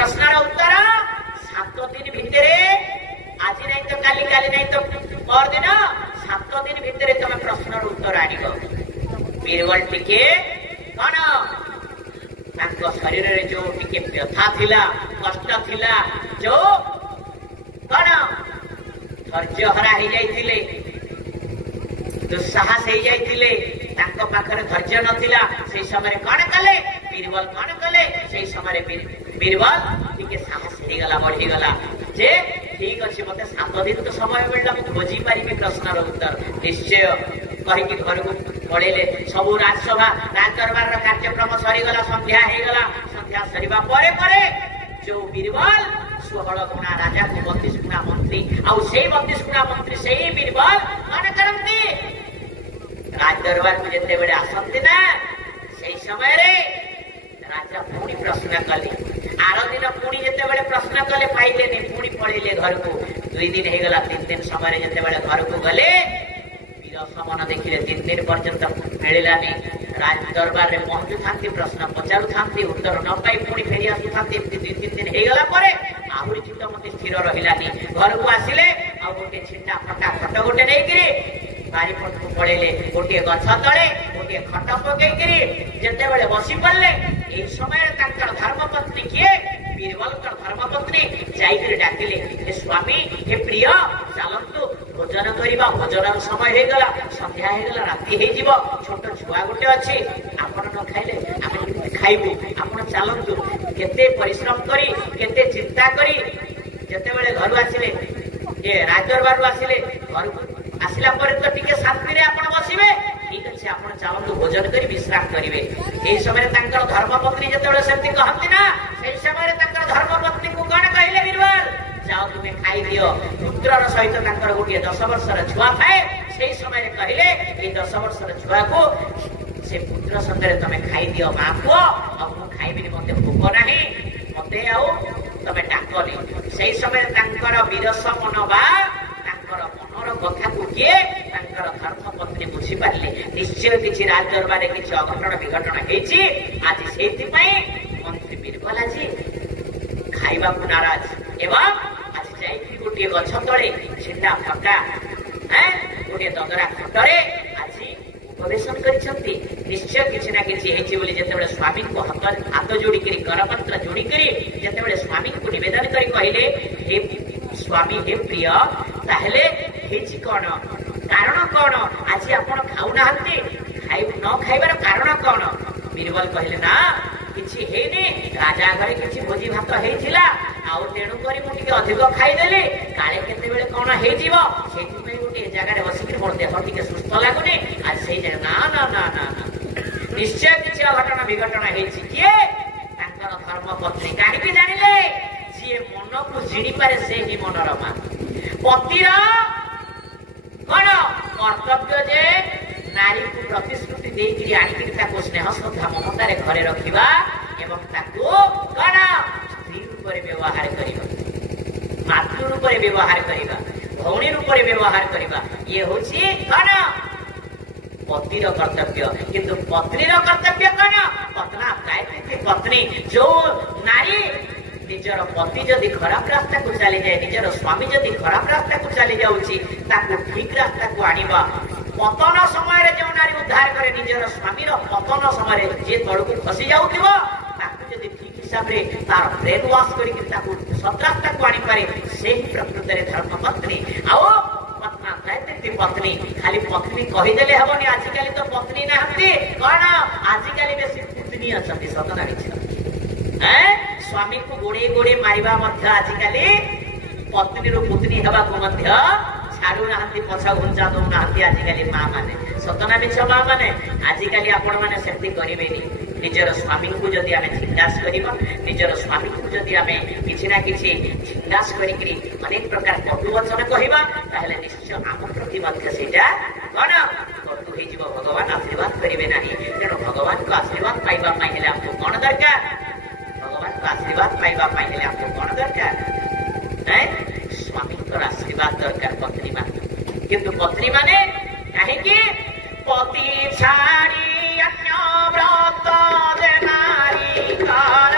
प्रश्नर उत्तर 7 दिन भितर आज नहीं तो काली काली नहीं तो परदिन 7 दिन भितर तुम प्रश्नर उत्तर आनिब। बीरबल टिके कौन शरीर रे जो टिके व्यथा थिला कष्ट थिला जो कौन धैर्य हरा हो जाइथिले दुस्साहस हो जाइथिले तांको पाखरे धैर्य नथिला से समय कौन कले बीरबल कौन कले से समय बीरबल टिके साहस हो गला बढ़ी गला जे ठीक अच्छे मत 7 दिन तो समय मिलला मु खोजी पारिबी प्रश्नर उत्तर निश्चय कहिकी घर को पड़ेले सबू राजसभा राजदरबार कार्यक्रम सरीगला संध्या होगला संध्या सरीबा परे परे जो बीरबल 16 गुणा राजा को 32 गुणा मंत्री आउ से 32 गुणा मंत्री से बीरबल कौन करती राजदरबार को जिते बड़े आसती ना से समय रे राजा पुणी प्रश्न कले आर दिन पुणी जिते बड़े प्रश्न कले पाइले नहीं पुणी पड़ेले घर को 2 दिन होगला 3 दिन समय जिते बड़े घर को गले समन देखिले 3 दिन पर्यंत मिलानी राज दरबार में पहुंचु था प्रश्न पचारू था उत्तर न पाई पुणी फेरी आसु था 2-3 दिन होगला आहरी चित्त मत स्थिर रहिलानी घर को आसिले आ गोटे छिटा फटा खट गोटे नहीं बारीपट को पड़ेले गोटे गछ तले गोटे खट पकईकरी जिते बड़े बसी पड़े यही समय धर्मपत्नी किए बीरबल धर्मपत्नी जाइए डाकिले हे स्वामी हे प्रिय चलतु भोजन करवा भोजन समय होगला संध्या होगला राति हो छोट छुआ गोटे अच्छे आपण न खाइले आम खाइबू आपण चलतु केते परिश्रम करी केते चिंता करी जेते बेले घर आसिले ए राजदरबार आसिले घर आसिला पर तो टिके शांति रे आपण बसिबे ठीक अछि आपण चलतु भोजन करी विश्राम करिवे एही समय तांकर धर्मपत्नी जेते बेले सेमति कहंती ना सेही समय तांकर धर्मपत्नी को कोन कहिले बीरबल जाओ तुम्हें खाई दियो पुत्र सहित तांकर गोटे 10 वर्षर छुआ थाए सेही समय कहले ए 10 वर्षर छुआ को से पुत्र संगे तमे खाई दियो मां को अब मु खाइबिनी मते भूख नाही मते आउ तमे डाकनी सेही समय तांकर विरस मनवा तांकर मनर कथा को किए तांकर धर्मपत्नी बुझी पारले निश्चय किछि राज दरबार किछि अघटन विघटन हेछि आज सेति पई मंत्री बीरबल जी खाइबा को नाराज एवं आज जाई गोटे गछ तले छिटा फटा गोटे ददरा खटरे आज उपवेशन करिसंती निश्चय किछि ना किछि हेछि बोली जेतेबेले स्वामी को हाथ जोड़ी करी करपत्र जोड़ी करी जेतेबेले स्वामी को निवेदन करी कहिले हे स्वामी हे प्रिय ताहले हेछि कोन कारण कोन आज आपण खाउ नाहंती खाइ न खाइबार कारण कोन बीरबल कहले ना किछि हेनी राजा घरे किछि भोजी भात हेइथिला आउ तेणु करी मु टिके अधिक खाई देली काले केते बेले कोन हेइ जीवो सेति पई गोटे जगह रे बसिक मोर देह टिके सुस्त लागुनी आज सेइ जगह ना ना ना ना निश्चय किछि घटना विघटना हेइछि किए तांकर धर्मपत्नी काहिकि जानिले जे मन को जिणी पारे से ही मनोरमा पतिरा कोन कर्तव्य जे नारी को प्रतिश्रुति देकी आनिकि ताको स्नेह श्रद्धा ममतारे घरे रखिबा एवं ताको कोन स्त्री रूपरे व्यवहार करिबा मातृ रूपरे व्यवहार करिबा भौणी रूपरे व्यवहार करिबा ये होछि कोन पतिर कर्तव्य किंतु पत्नीर कर्तव्य कोन पत्ना गायत्री पत्नी जो नारी निजर पति जदि खराब रास्ता को चली जाए निजर स्वामी जदि खराब रास्ता को चली जाउची ताको ठीक रास्ता को आनिबा पतन समय रे जो नारी उद्धार करे निजर स्वामी रो पतन समय रे जे तळ को फसी जाउथिबो ताको जदि ठीक हिसाब रे तार ब्रेन वॉश करी कि ताको सत रास्ता को आनी पारे सेही प्रकृति रे धर्मपत्नी आओ पत्ना गायत्री पत्नी खाली पत्नी कहि देले हबनी आजिकाली तो पत्नी नाहंती कोन आजिकाली बेसी पुतनी अछंती सतना निछ स्वामी को गोड़े गोड़े मारिबा मध्य आजिकाली पत्नी रो पुतनी हेबा को मध्य छाड़ू नाहंती पछा घुंचा दो नाहंती आजिकाली मां माने सतना मिछ मां माने आजिकाली आपण माने सेति करिवेनी निजर स्वामी को जदि आमे छिंदास करिबा निजर स्वामी को जदि आमे किछि ना किछि छिंदास करिकरी अनेक प्रकार कटु वचन कहिबा ताहले निश्चय आम प्रति मध्य सेटा कोन कटु हे जीव भगवान आशीर्वाद करिवे नाही तेनो भगवान को आशीर्वाद पाइबा पई हेले हमको कोन दरकार भगवान को आशीर्वाद पाइबा पई हेले हमको कोन दरकार है स्वामी को आशीर्वाद दरकार पत्नी माने किंतु पत्नी माने काहे कि पति छाड़ी अन्य व्रत दे नारी कर